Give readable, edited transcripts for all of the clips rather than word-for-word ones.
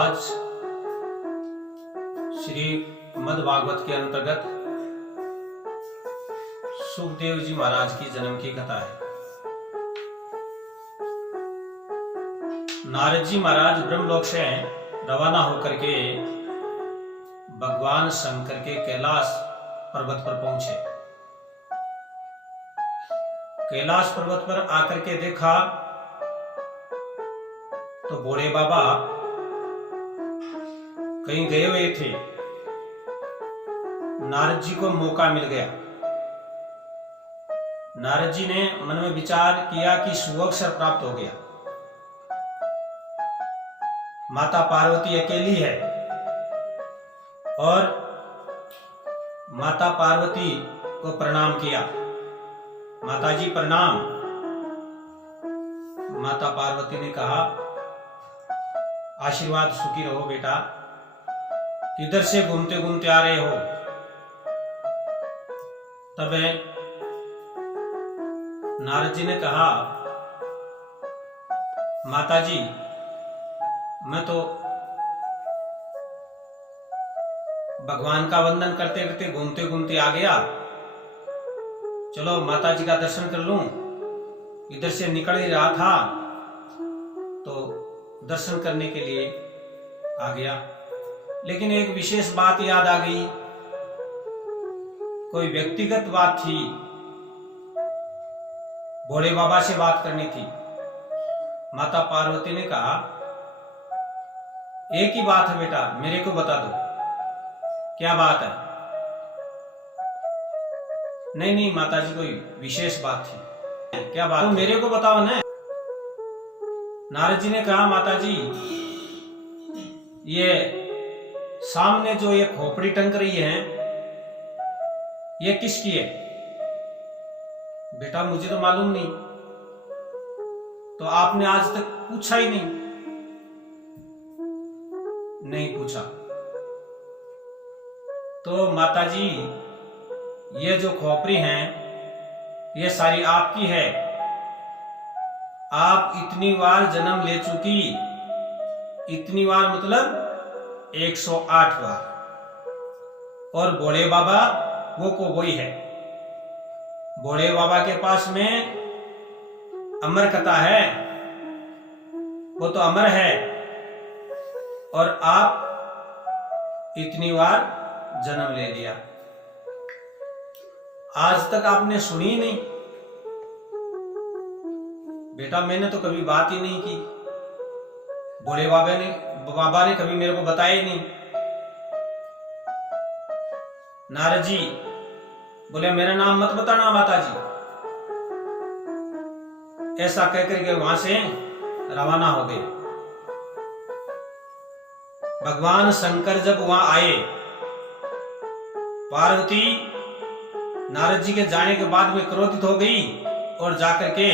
आज श्री मद् भागवत के अंतर्गत सुखदेव जी महाराज की जन्म की कथा है। नारद जी महाराज ब्रह्मलोक से रवाना होकर के भगवान शंकर के कैलाश पर्वत पर पहुंचे। कैलाश पर्वत पर आकर के देखा तो भोले बाबा कहीं गए हुए थे। नारद जी को मौका मिल गया। नारद जी ने मन में विचार किया कि सुअक्षर प्राप्त हो गया। माता पार्वती अकेली है और माता पार्वती को प्रणाम किया। माता जी प्रणाम। माता पार्वती ने कहा, आशीर्वाद, सुखी रहो बेटा, किधर से घूमते घूमते आ रहे हो? तब नारद जी ने कहा, माता जी मैं तो भगवान का वंदन करते करते घूमते घूमते आ गया, चलो माता जी का दर्शन कर लूं। इधर से निकल ही रहा था तो दर्शन करने के लिए आ गया, लेकिन एक विशेष बात याद आ गई। कोई व्यक्तिगत बात थी, भोले बाबा से बात करनी थी। माता पार्वती ने कहा, एक ही बात है बेटा, मेरे को बता दो, क्या बात है? नहीं नहीं माता जी, कोई विशेष बात थी। क्या बात? तो मेरे को बताओ ना। नारद जी ने कहा, माता जी ये सामने जो ये खोपड़ी टंक रही है ये किसकी है? बेटा मुझे तो मालूम नहीं। तो आपने आज तक पूछा ही नहीं? नहीं पूछा। तो माता जी ये जो खोपड़ी है ये सारी आपकी है। आप इतनी बार जन्म ले चुकी, इतनी बार मतलब 108 बार। और भोले बाबा वो को वही है। भोले बाबा के पास में अमर कथा है, वो तो अमर है, और आप इतनी बार जन्म ले लिया। आज तक आपने सुनी ही नहीं। बेटा मैंने तो कभी बात ही नहीं की, भोले बाबा ने कभी मेरे को बताया ही नहीं। नारद जी बोले, मेरा नाम मत बताना माता जी। ऐसा कहकर के वहां से रवाना हो गए। भगवान शंकर जब वहां आए, पार्वती नारद जी के जाने के बाद में क्रोधित हो गई और जाकर के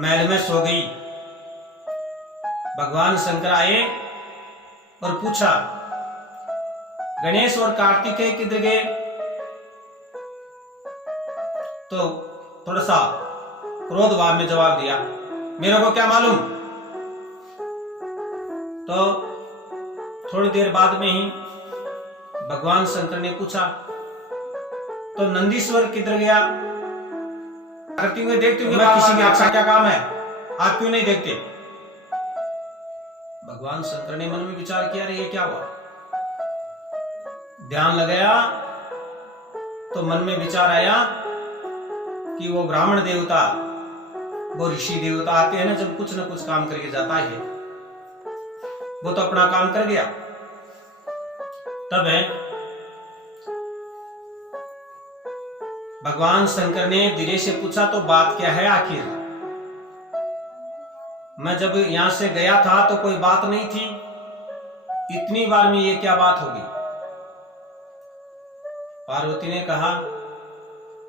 महल में सो गई। भगवान शंकर आए और पूछा, गणेश और कार्तिकेय किधर गए? तो थोड़ा सा क्रोध भाव में जवाब दिया, मेरे को क्या मालूम। तो थोड़ी देर बाद में ही भगवान शंकर ने पूछा, तो नंदीश्वर किधर गया? करती हुए देखते हुए किसी के आपका क्या काम है, आप क्यों नहीं देखते? भगवान शंकर ने मन में विचार किया, अरे ये क्या हुआ? ध्यान लगाया तो मन में विचार आया कि वो ब्राह्मण देवता, वो ऋषि देवता आते हैं ना, जब कुछ न कुछ काम करके जाता है, वो तो अपना काम कर गया। तब भगवान शंकर ने धीरे से पूछा, तो बात क्या है आखिर? मैं जब यहां से गया था तो कोई बात नहीं थी, इतनी बार में ये क्या बात होगी? पार्वती ने कहा,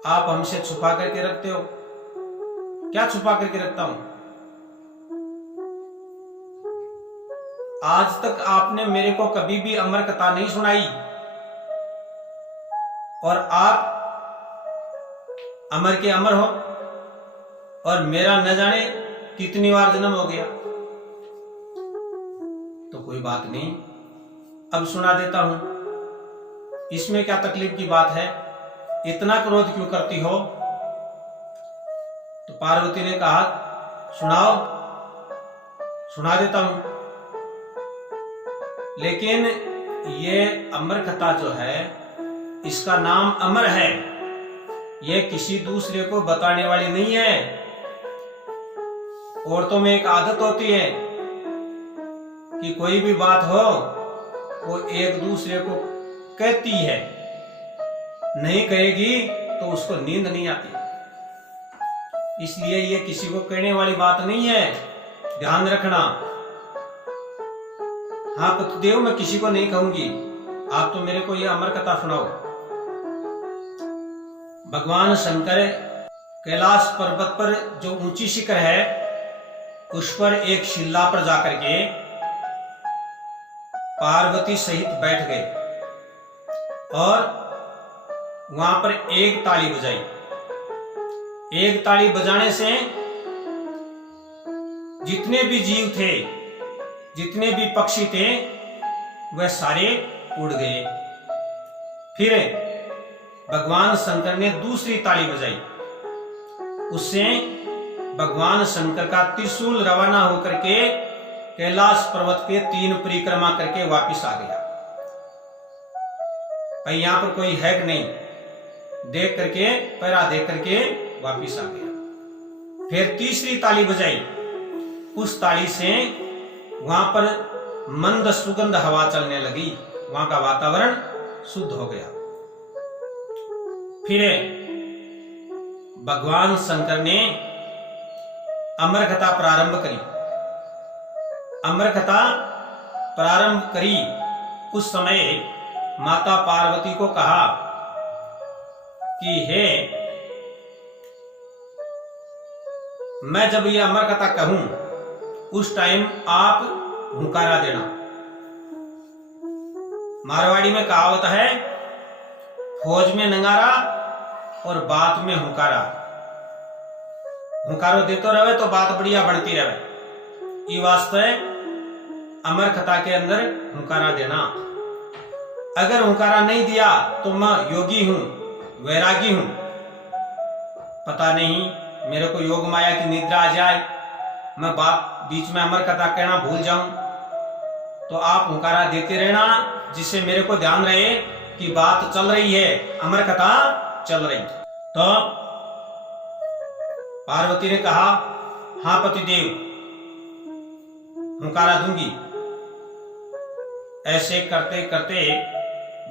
आप हमसे छुपा करके रखते हो। क्या छुपा करके रखता हूं? आज तक आपने मेरे को कभी भी अमर कथा नहीं सुनाई, और आप अमर के अमर हो, और मेरा न जाने कितनी बार जन्म हो गया। तो कोई बात नहीं, अब सुना देता हूं। इसमें क्या तकलीफ की बात है, इतना क्रोध क्यों करती हो? तो पार्वती ने कहा, सुनाओ, सुना देता हूं। लेकिन ये अमर कथा जो है, इसका नाम अमर है, ये किसी दूसरे को बताने वाली नहीं है। औरतों में एक आदत होती है कि कोई भी बात हो वो एक दूसरे को कहती है, नहीं कहेगी तो उसको नींद नहीं आती। इसलिए ये किसी को कहने वाली बात नहीं है, ध्यान रखना। हाँ पतिदेव, मैं किसी को नहीं कहूंगी, आप तो मेरे को ये अमर कथा सुनाओ। भगवान शंकर कैलाश पर्वत पर जो ऊंची शिखर है, उस पर एक शिला पर जाकर के पार्वती सहित बैठ गए और वहां पर एक ताली बजाई। एक ताली बजाने से जितने भी जीव थे, जितने भी पक्षी थे, वह सारे उड़ गए। फिर भगवान शंकर ने दूसरी ताली बजाई, उससे भगवान शंकर का त्रिशूल रवाना होकर के कैलाश पर्वत के 3 परिक्रमा करके वापिस आ गया। भाई यहां पर कोई है कि नहीं, देख करके पैरा देख करके वापिस आ गया। फिर तीसरी ताली बजाई, उस ताली से वहां पर मंद सुगंध हवा चलने लगी, वहां का वातावरण शुद्ध हो गया। फिर भगवान शंकर ने अमर कथा प्रारंभ करी। अमर कथा प्रारंभ करी, उस समय माता पार्वती को कहा कि हे, मैं जब ये अमर कथा कहूं उस टाइम आप हुंकारा देना। मारवाड़ी में कहावत है, फौज में नंगारा और बात में हुंकारा। हुंकारो देते रहे तो बात बढ़िया बनती रहे। ये वास्ते अमर कथा के अंदर हुंकारा देना। अगर हुंकारा नहीं दिया तो मैं योगी हूं, वैरागी हूं, पता नहीं मेरे को योग माया की निद्रा आ जाए, मैं बात बीच में अमर कथा कहना भूल जाऊं, तो आप हुंकारा देते रहना, जिससे मेरे को ध्यान रहे कि बात चल रही है, अमर कथा चल रही। तो पार्वती ने कहा, हां पतिदेव, हुंकारा दूंगी। ऐसे करते करते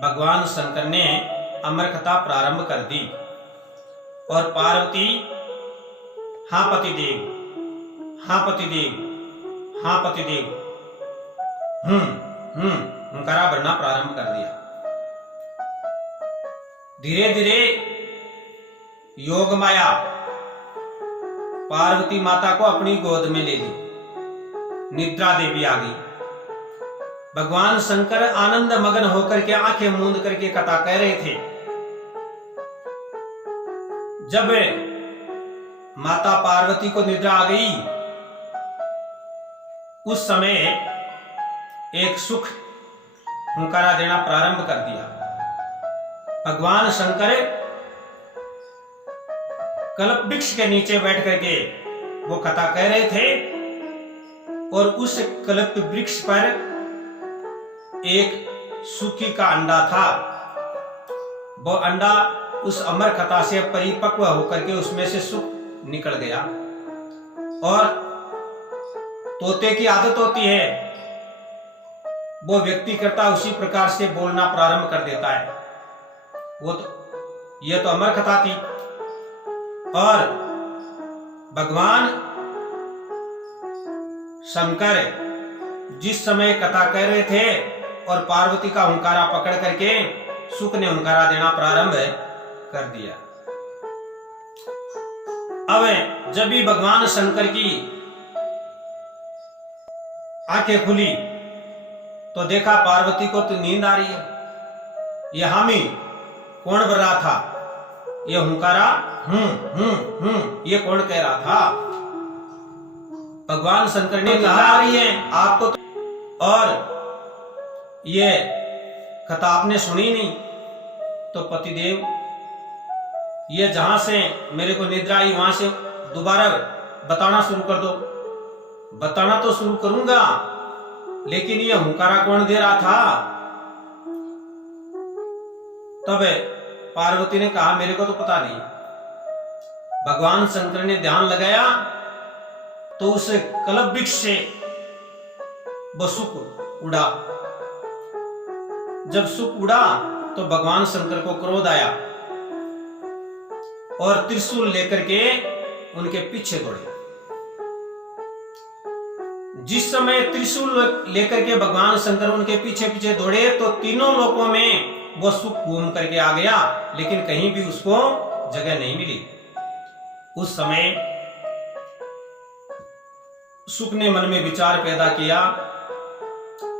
भगवान शंकर ने अमर कथा प्रारंभ कर दी और पार्वती, हां पतिदेव, हां पतिदेव, हां पतिदेव, हुंकारा भरना प्रारंभ कर दिया। धीरे धीरे योग माया पार्वती माता को अपनी गोद में ले ली, निद्रा देवी आ गई। भगवान शंकर आनंद मगन होकर के आंखें मूंद करके कथा कह रहे थे। जब माता पार्वती को निद्रा आ गई, उस समय एक सुख हुंकारा देना प्रारंभ कर दिया। भगवान शंकर कल्प वृक्ष के नीचे बैठ करके वो कथा कह रहे थे और उस कल्प वृक्ष पर एक सूखी का अंडा था। वो अंडा उस अमर कथा से परिपक्व होकर के उसमें से सुख निकल गया। और तोते की आदत होती है, वो व्यक्ति करता उसी प्रकार से बोलना प्रारंभ कर देता है। वो तो ये तो अमर कथा थी। और भगवान शंकर जिस समय कथा कह रहे थे और पार्वती का हुंकारा पकड़ करके सुख ने हुंकारा देना प्रारंभ कर दिया। अब जब भी भगवान शंकर की आंखें खुली तो देखा पार्वती को तो नींद आ रही है। ये हामी कौन बर रहा था, ये हुंकारा ये कौन कह रहा था? भगवान शंकर ने कहा, आ रही है आपको तो और ये कथा आपने सुनी नहीं, तो पतिदेव ये जहां से मेरे को निद्रा आई वहां से दोबारा बताना शुरू कर दो। बताना तो शुरू करूंगा, लेकिन ये हुंकारा कौन दे रहा था? तब पार्वती ने कहा मेरे को तो पता नहीं। भगवान शंकर ने ध्यान लगाया तो उस कल्प वृक्ष से वो सुख उड़ा। जब सुख उड़ा तो भगवान शंकर को क्रोध आया और त्रिशूल लेकर के उनके पीछे दौड़े। जिस समय त्रिशूल लेकर के भगवान शंकर उनके पीछे पीछे दौड़े तो तीनों लोकों में वो सुख घूम करके आ गया, लेकिन कहीं भी उसको जगह नहीं मिली। उस समय सुख ने मन में विचार पैदा किया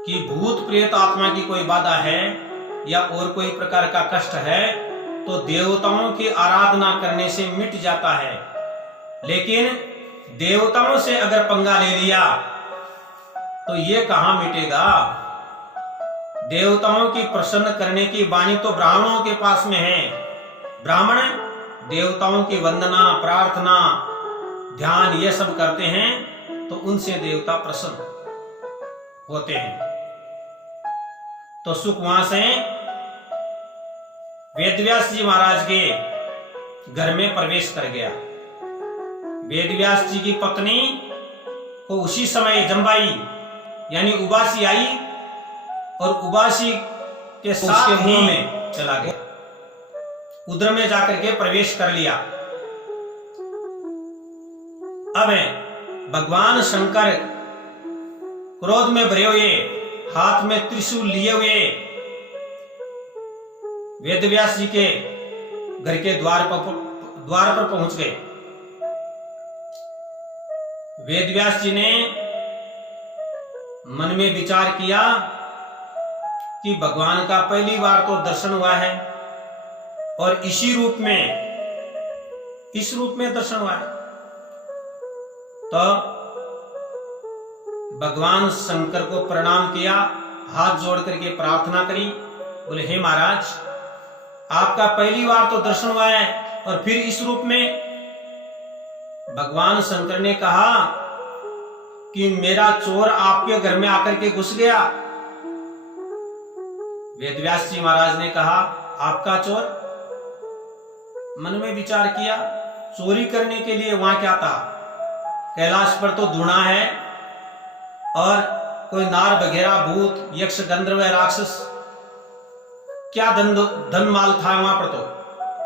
कि भूत प्रेत आत्मा की कोई बाधा है या और कोई प्रकार का कष्ट है तो देवताओं की आराधना करने से मिट जाता है, लेकिन देवताओं से अगर पंगा ले लिया तो ये कहां मिटेगा। देवताओं की प्रसन्न करने की वाणी तो ब्राह्मणों के पास में है। ब्राह्मण देवताओं की वंदना, प्रार्थना, ध्यान ये सब करते हैं तो उनसे देवता प्रसन्न होते हैं। तो सुख वहां से वेदव्यास जी महाराज के घर में प्रवेश कर गया। वेदव्यास जी की पत्नी को उसी समय जम्बाई यानी उबासी आई और उबासी के साथ मुंह में चला गया, उदर में जाकर के प्रवेश कर लिया। अब भगवान शंकर क्रोध में भरे हुए, हाथ में त्रिशूल लिए हुए वेदव्यास जी के घर के द्वार पर पहुंच गए। वेदव्यास जी ने मन में विचार किया कि भगवान का पहली बार तो दर्शन हुआ है और इस रूप में दर्शन हुआ है। तो भगवान शंकर को प्रणाम किया, हाथ जोड़ करके प्रार्थना करी, बोले हे महाराज आपका पहली बार तो दर्शन हुआ है और फिर इस रूप में। भगवान शंकर ने कहा कि मेरा चोर आपके घर में आकर के घुस गया। वेदव्यास जी महाराज ने कहा आपका चोर? मन में विचार किया चोरी करने के लिए वहां क्या था? कैलाश पर तो धुना है और कोई नार वगैरह, भूत, यक्ष, गंधर्व, राक्षस, क्या धन माल था वहां पर? तो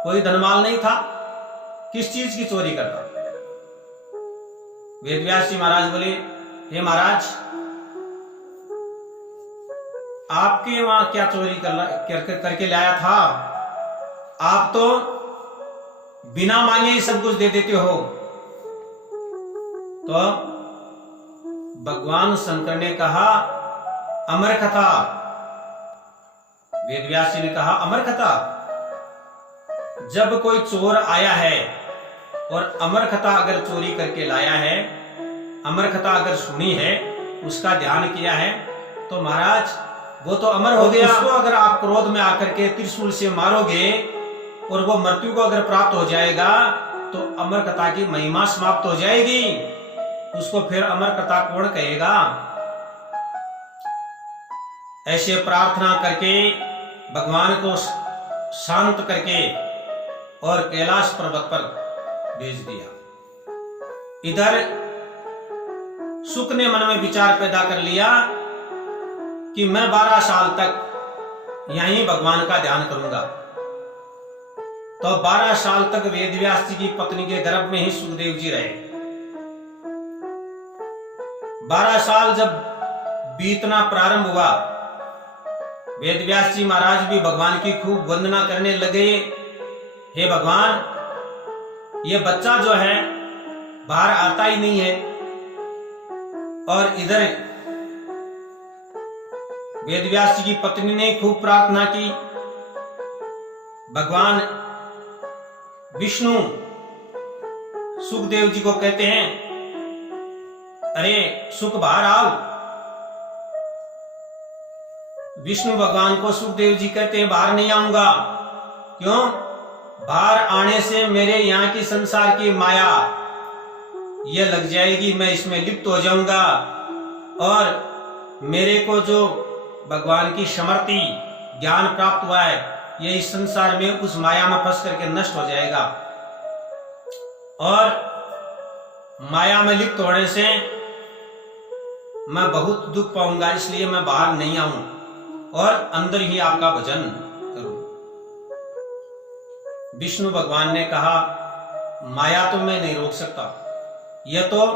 कोई धनमाल नहीं था, किस चीज की चोरी करता? वेदव्यास जी महाराज बोले हे महाराज आपके वहां क्या चोरी करके लाया था? आप तो बिना मांगे ही सब कुछ दे देते हो। तो भगवान शंकर ने कहा अमर कथा। वेदव्यास जी ने कहा अमर कथा? जब कोई चोर आया है और अमर कथा अगर चोरी करके लाया है, अमर कथा अगर सुनी है, उसका ध्यान किया है, तो महाराज वो तो अमर हो गया। उसको अगर आप क्रोध में आकर के त्रिशूल से मारोगे और वो मृत्यु को अगर प्राप्त हो जाएगा तो अमर कथा की महिमा समाप्त हो जाएगी। उसको फिर अमर कथा कौन कहेगा? ऐसे प्रार्थना करके भगवान को शांत करके और कैलाश पर्वत पर भेज दिया। इधर सुक ने मन में विचार पैदा कर लिया कि मैं 12 साल तक यहीं भगवान का ध्यान करूंगा। तो 12 साल तक वेदव्यास जी की पत्नी के गर्भ में ही सुखदेव जी रहे। 12 साल जब बीतना प्रारंभ हुआ, वेदव्यास जी महाराज भी भगवान की खूब वंदना करने लगे। हे भगवान, ये बच्चा जो है बाहर आता ही नहीं है। और इधर वेदव्यास जी की पत्नी ने खूब प्रार्थना की। भगवान विष्णु सुखदेव जी को कहते हैं अरे सुख बाहर आओ। विष्णु भगवान को सुखदेव जी कहते हैं बाहर नहीं आऊंगा। क्यों? बाहर आने से मेरे यहाँ की संसार की माया ये लग जाएगी, मैं इसमें लिप्त हो जाऊंगा और मेरे को जो भगवान की समर्थि ज्ञान प्राप्त हुआ है ये इस संसार में उस माया में फंस करके नष्ट हो जाएगा और माया में लिप्त होने से मैं बहुत दुख पाऊंगा, इसलिए मैं बाहर नहीं आऊं और अंदर ही आपका भजन करूं। विष्णु भगवान ने कहा माया तो मैं नहीं रोक सकता, यह तो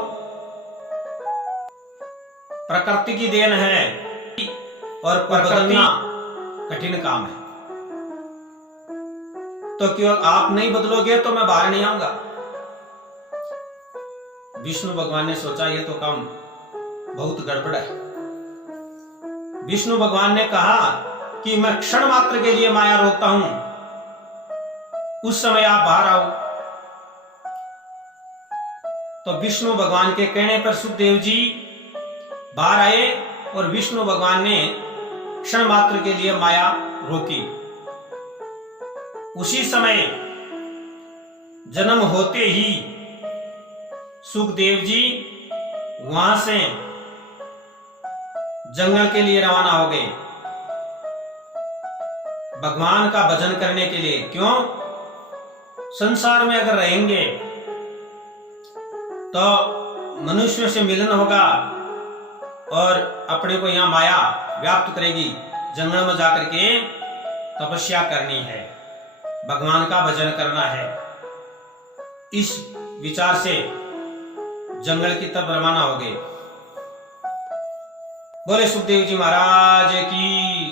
प्रकृति की देन है और बदलना कठिन काम है। तो क्यों आप नहीं बदलोगे तो मैं बाहर नहीं आऊंगा। विष्णु भगवान ने सोचा यह तो काम बहुत गड़बड़ है। विष्णु भगवान ने कहा कि मैं क्षण मात्र के लिए माया रोकता हूं, उस समय आप बाहर आओ। तो विष्णु भगवान के कहने पर सुखदेव जी बाहर आए और विष्णु भगवान ने क्षण मात्र के लिए माया रोकी। उसी समय जन्म होते ही सुखदेव जी वहां से जंगल के लिए रवाना हो गए भगवान का भजन करने के लिए। क्यों? संसार में अगर रहेंगे तो मनुष्य से मिलन होगा और अपने को यहां माया व्याप्त करेगी। जंगल में जाकर के तपस्या करनी है, भगवान का भजन करना है। इस विचार से जंगल की तरफ रवाना हो गए। बोले सुखदेव जी महाराज की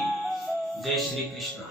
जय श्री कृष्ण।